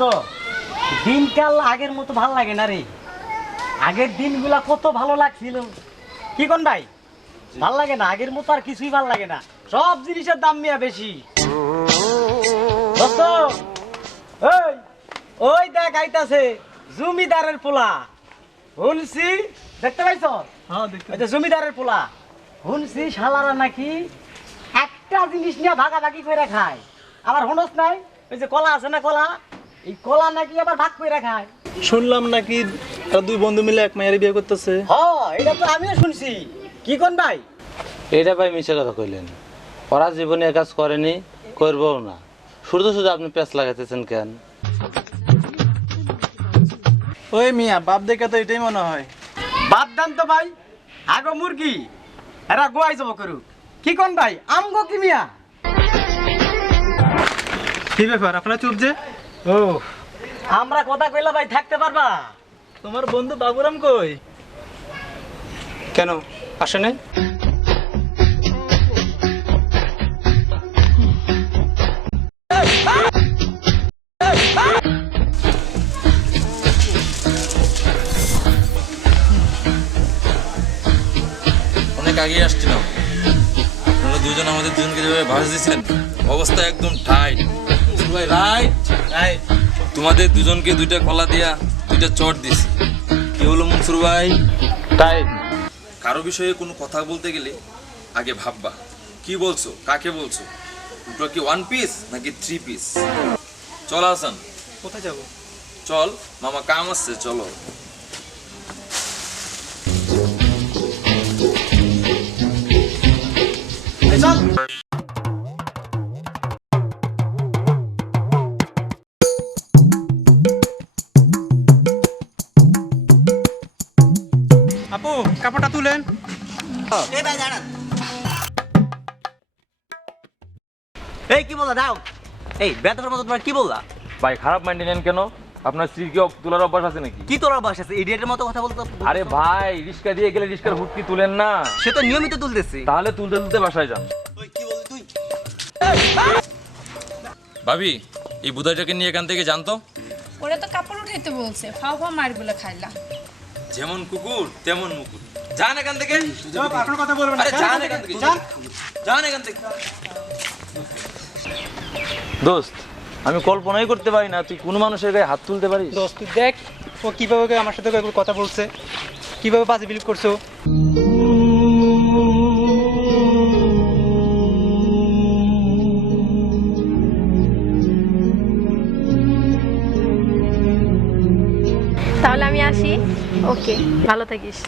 দোস্ত দিনকাল আগের মতো ভালো লাগে না রে। আগের দিনগুলা কত ভালো লাগছিল। কি কোন ভাই? ভালো লাগে না? আগের মতো আর কিছুই ভালো লাগে না। সব জিনিসের দাম মিয়া বেশি। দোস্ত ওই ওই দেখ আইতাছে জমিদারের পোলা। শুনছি দেখতে পাইছ? হ্যাঁ জমিদারের পোলা। শুনছি শালারা নাকি একটা জিনিস নিয়ে ভাগাভাগি করে খায়। আবার হনস নাই? ওই যে কলা আছে না কলা? এই কলা নাকি আবার ভাগ করে খায়? শুনলাম নাকি তারা দুই বন্ধু মিলে এক মায়ের বিয়ে করতেছে। এটা তো আমিও শুনছি। কি কোন ভাই? এটা ভাই মিছে কথা কইলেন। ওরা জীবনে এ কাজ করেনি করবও না। শুধু শুধু আপনি লাগাইতেছেন কেন? ওই মিয়া বাপ দেখে তো এটাই মনে হয়। বাদ দেন তো ভাই আগো মুরগি। এরা গোয়াই যাব করু কি কোন ভাই? আমগো কি মিয়া? কি ব্যাপার আপনারা চুপ যে? ও আমরা কথা কইলা ভাই থাকতে পারবা? তোমার বন্ধু বাবুরাম কই? কেন? আসে নাই? অনেক আগেই আসছিলাম। আপনারা দুজন আমাদের দুজনকে যেভাবে ভাস দিয়েছেন অবস্থা একদম টাইট ভাই রাইট রাইট তোমাদের দুজনকে দুইটা কলা দিয়া দুইটা চট দিছি। কি হলো মনসুর ভাই? তাই। কারও বিষয়ে কোনো কথা বলতে গেলে আগে ভাববা। কি বলছো? কাকে বলছো? দুটো কি ওয়ান পিস নাকি থ্রি পিস চল আসান কোথায় যাব? চল মামা কাম আসছে চলো। চল। এই কি বললা? দাও। এই মতো তোমার কি বললা? ভাই খারাপ মাইন্ডে নেন কেন? আপনার স্ত্রীর কি তোলার অভ্যাস আছে নাকি? কি তোর অভ্যাস আছে? ইডিয়েটের মতো কথা বলতো আরে ভাই রিক্সা দিয়ে গেলে রিক্সার হুটকি তুলেন না। সে তো নিয়মিত তুলতেছি। তাহলে তুলতে তুলতে বাসায় যান। ভাবি এই বুধাইটাকে নিয়ে এখান থেকে জানতো ওরা তো কাপড় উঠাইতে বলছে ফাও ফাও মার বলে খাইলা। যেমন কুকুর তেমন মুকুর যান এখান থেকে। আপনার কথা বলবেন যান এখান থেকে যান। যান এখান থেকে। দোস্ত আমি কল্পনাই করতে পারি না তুই কোনো মানুষের গায়ে হাত তুলতে পারিস। দোস্ত তুই দেখ ও কীভাবে আমার সাথে কথা বলছে কীভাবে পাশে বিলিভ করছ তাহলে আমি আসি। ওকে ভালো থাকিস।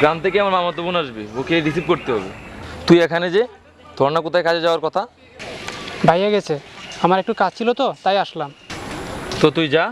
গ্রাম থেকে আমার মামাতো বোন আসবে ওকে রিসিভ করতে হবে। তুই এখানে যে তোর না কোথায় কাজে যাওয়ার কথা? ভাইয়া গেছে। আমার একটু কাজ ছিল তো তাই আসলাম। তো তুই যা।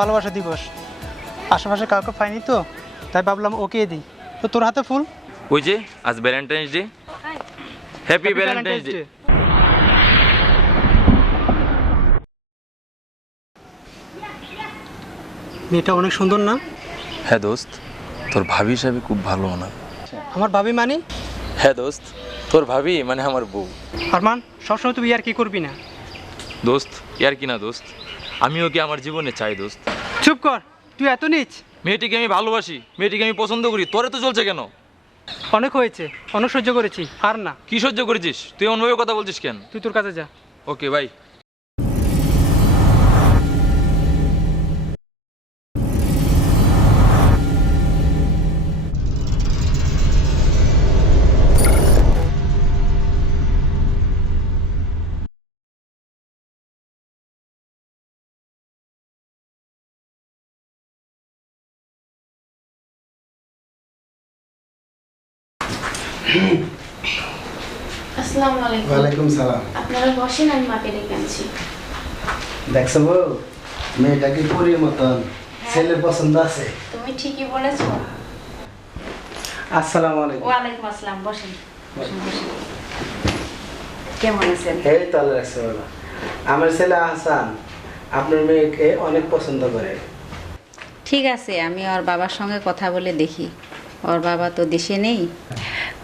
ভালোবাসা দিবস। আশেপাশে কাউকে পাইনি তো তাই ভাবলাম ওকে দিই। তো তোর হাতে ফুল? ওই যে আজ Valentine's day happy Valentine's day মেয়েটা অনেক সুন্দর না? হ্যাঁ দোস্ত তোর ভাবি হিসাবে খুব ভালো না। আমার ভাবি মানে? হ্যাঁ দোস্ত তোর ভাবি মানে আমার বউ। আরমান সবসময় তুই আর কি করবি না? দোস্ত ইয়ার কি না দোস্ত? আমি ওকে আমার জীবনে চাই দোস্ত? চুপ কর তুই এত নিচ। মেয়েটিকে আমি ভালোবাসি মেয়েটিকে আমি পছন্দ করি তোরে তো চলছে কেন? অনেক হয়েছে অনেক সহ্য করেছি আর না। কি সহ্য করেছিস? তুই অন্যভাবে কথা বলছিস কেন? তুই তোর কাছে যা। Okay bye. আলাইকুম ওয়ালাইকুম সালাম। আপনারা বসেন আমি মাকে ডেকে আনছি। দেখছ বউ মেয়েটা কি মতন? ছেলের পছন্দ আছে? তুমি ঠিকই বলেছ। আসসালামু আলাইকুম। ওয়ালাইকুম আসসালাম বসেন। বসেন বসেন। কেমন আছেন? এই তাহলে রাখছে বাবা আমার ছেলে আহসান আপনার মেয়েকে অনেক পছন্দ করে। ঠিক আছে আমি ওর বাবার সঙ্গে কথা বলে দেখি। ওর বাবা তো দেশে নেই।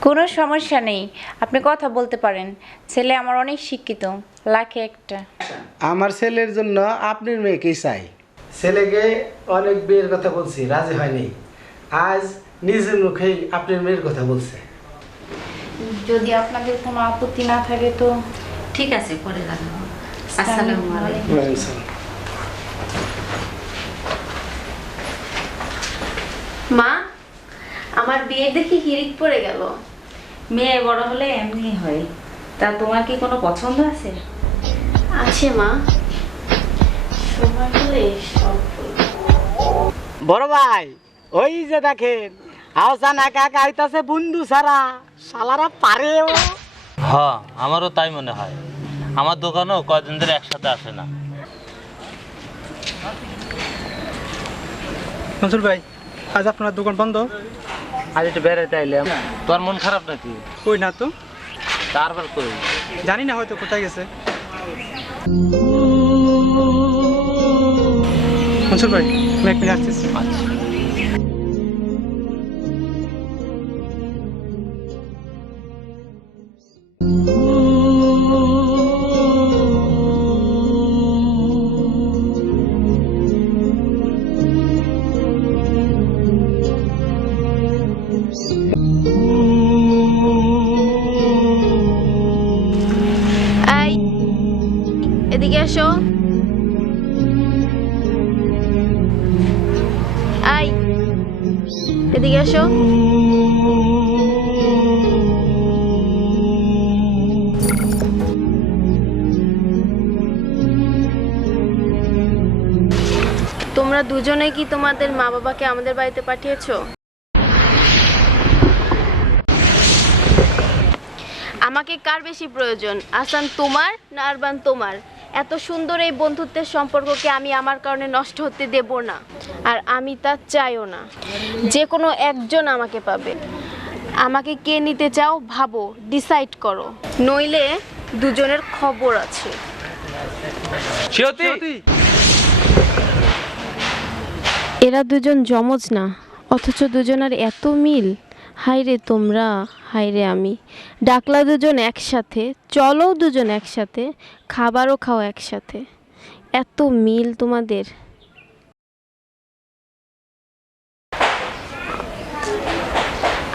কোনো সমস্যা নেই। আপনি কথা বলতে পারেন। ছেলে আমার অনেক শিক্ষিত। লাখে একটা। আমার ছেলের জন্য আপনার মেয়েকেই চাই? ছেলেকে অনেক বিয়ের কথা বলছি রাজি হয়নি। আজ নিজের মুখেই আপনার মেয়ের কথা বলছে। যদি আপনাদের কোনো আপত্তি না থাকে তো ঠিক আছে পরে আসসালামু আলাইকুম। মা আমার বিয়ে দেখে হিরিক পড়ে গেল। মেয়ে বড় হলে এমনি হয়। তা তোমার কি কোনো পছন্দ আছে? আছে মা। সময় হলে সব বড় ভাই ওই যে দেখেন আহসান একা একা আইতাছে বন্ধু ছাড়া। শালারা পারেও হ আমারও তাই মনে হয়। আমার দোকানেও কয়দিন ধরে একসাথে আসে না। মনসুর ভাই আজ আপনার দোকান বন্ধ। আজ একটু বেড়াতে আইলাম। তোর মন খারাপ নাকি? কই না তো? তারপর কই? জানি না হয়তো কোথায় গেছে। মনসুর ভাই আমি এক মিনিট আসতেছি। আচ্ছা। তোমরা দুজনে কি তোমাদের মা বাবাকে আমাদের বাড়িতে পাঠিয়েছো? আমাকে কার বেশি প্রয়োজন আসান তোমার না আরবান তোমার? এত সুন্দর এই বন্ধুত্বের সম্পর্ককে আমি আমার কারণে নষ্ট হতে দেব না আর আমি তা চাইও না। যে কোনো একজন আমাকে পাবে। আমাকে কে নিতে চাও ভাবো ডিসাইড করো। নইলে দুজনের খবর আছে। এরা দুজন জমজ না অথচ দুজনের এত মিল। হাইরে তোমরা হাইরে আমি। ডাকলা দুজন একসাথে চলো দুজন একসাথে খাবারও খাও একসাথে। এত মিল তোমাদের।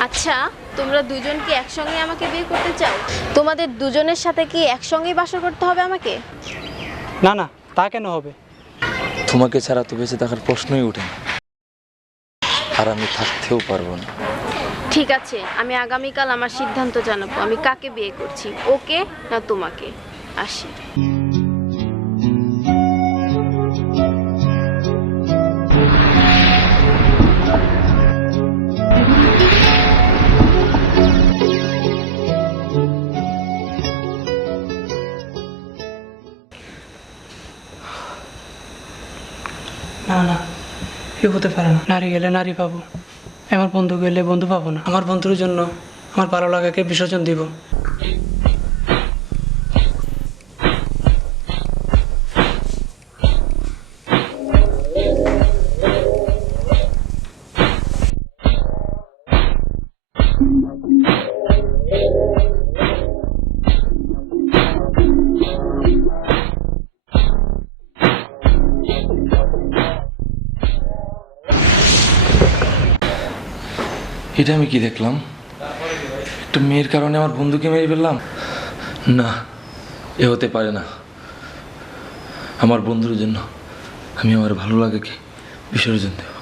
আচ্ছা তোমরা দুজন কি একসঙ্গে আমাকে বিয়ে করতে চাও? তোমাদের দুজনের সাথে কি একসঙ্গেই বাসর করতে হবে আমাকে? না না তা কেন হবে? তোমাকে ছাড়া তো বেঁচে থাকার প্রশ্নই উঠে না। আর আমি থাকতেও পারব না। ঠিক আছে, আমি আগামীকাল আমার সিদ্ধান্ত জানাব। আমি কাকে বিয়ে করছি, ওকে না তোমাকে? আসি। এ হতে পারে না। নারী গেলে নারী পাবো। আমার বন্ধু গেলে বন্ধু পাবো না। আমার বন্ধুর জন্য আমার ভালো লাগাকে বিসর্জন দিব। এটা আমি কি দেখলাম? একটা মেয়ের কারণে আমার বন্ধুকে মেরে ফেললাম? না, এ হতে পারে না। আমার বন্ধুর জন্য আমি আমার ভালো লাগাকে বিসর্জন দেব।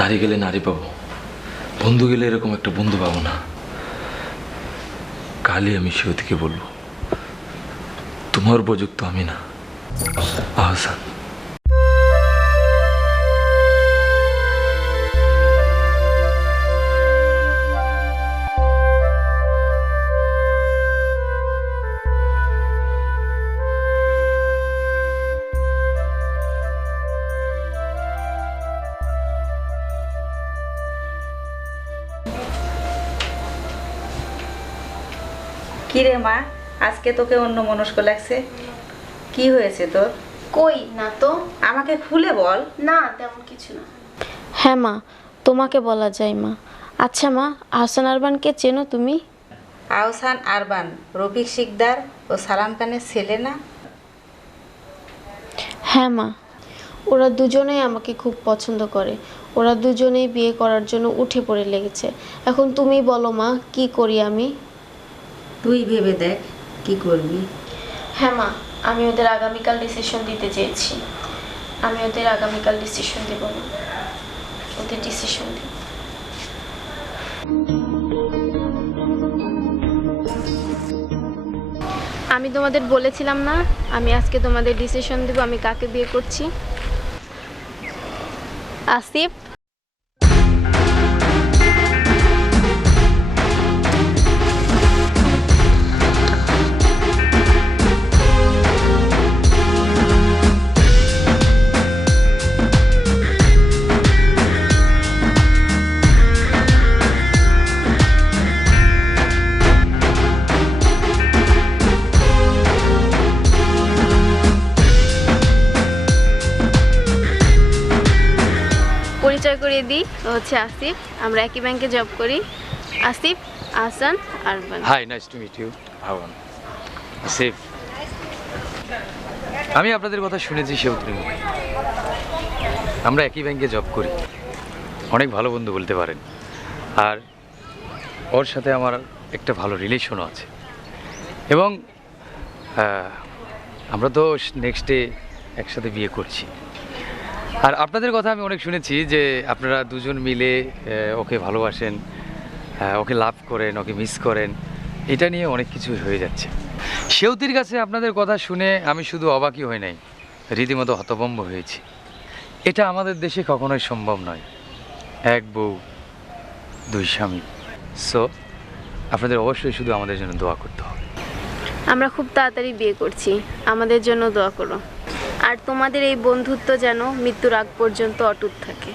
নারী গেলে নারী পাবো, বন্ধু গেলে এরকম একটা বন্ধু পাবো না। কালই আমি সেওতিকে বলব, তোমার উপযুক্ত আমি না। আহসান। কি রে মা আজকে তোকে অন্য মনস্ক লাগছে। কি হয়েছে তোর? কই না তো? আমাকে খুলে বল। না তেমন কিছু না। হ্যাঁ মা তোমাকে বলা যায় মা। আচ্ছা মা আহসান আরবানকে চেনো তুমি? আহসান আরবান রফিক শিকদার ও সালাম খানের ছেলে না? হ্যাঁ মা ওরা দুজনেই আমাকে খুব পছন্দ করে। ওরা দুজনেই বিয়ে করার জন্য উঠে পড়ে লেগেছে। এখন তুমি বলো মা কি করি আমি? তুই ভেবে দেখ কি করবি? হ্যাঁ মা আমি ওদের আগামীকাল ডিসিশন দিতে চেয়েছি। আমি ওদের আগামীকাল ডিসিশন দেব না ওদের ডিসিশন দেব। আমি তোমাদের বলেছিলাম না আমি আজকে তোমাদের ডিসিশন দেব আমি কাকে বিয়ে করছি? আসিফ হচ্ছে আসিফ। আমরা একই ব্যাংকে জব করি। Asif, Ahsan, Arban. Hi nice to meet you ভাবন সেফ আমি আপনাদের কথা শুনেছি সেউত্রী আমরা একই ব্যাংকে জব করি। অনেক ভালো বন্ধু বলতে পারেন। আর ওর সাথে আমার একটা ভালো রিলেশনও আছে। এবং আমরা তো নেক্সট ডে একসাথে বিয়ে করছি। আর আপনাদের কথা আমি অনেক শুনেছি যে আপনারা দুজন মিলে ওকে ভালোবাসেন ওকে লাভ করেন, ওকে মিস করেন, এটা নিয়ে অনেক কিছু হয়ে যাচ্ছে। সেউতির কাছে আপনাদের কথা শুনে আমি শুধু অবাকই হই নাই, রীতিমতো হতভম্ব হয়েছি। এটা আমাদের দেশে কখনোই সম্ভব নয়। এক বউ, দুই স্বামী। সো আপনাদের অবশ্যই শুধু আমাদের জন্য দোয়া করতে হবে। আমরা খুব তাড়াতাড়ি বিয়ে করছি। আমাদের জন্য দোয়া করো। আর তোমাদের এই বন্ধুত্ব যেন মৃত্যুর আগ পর্যন্ত অটুট থাকে।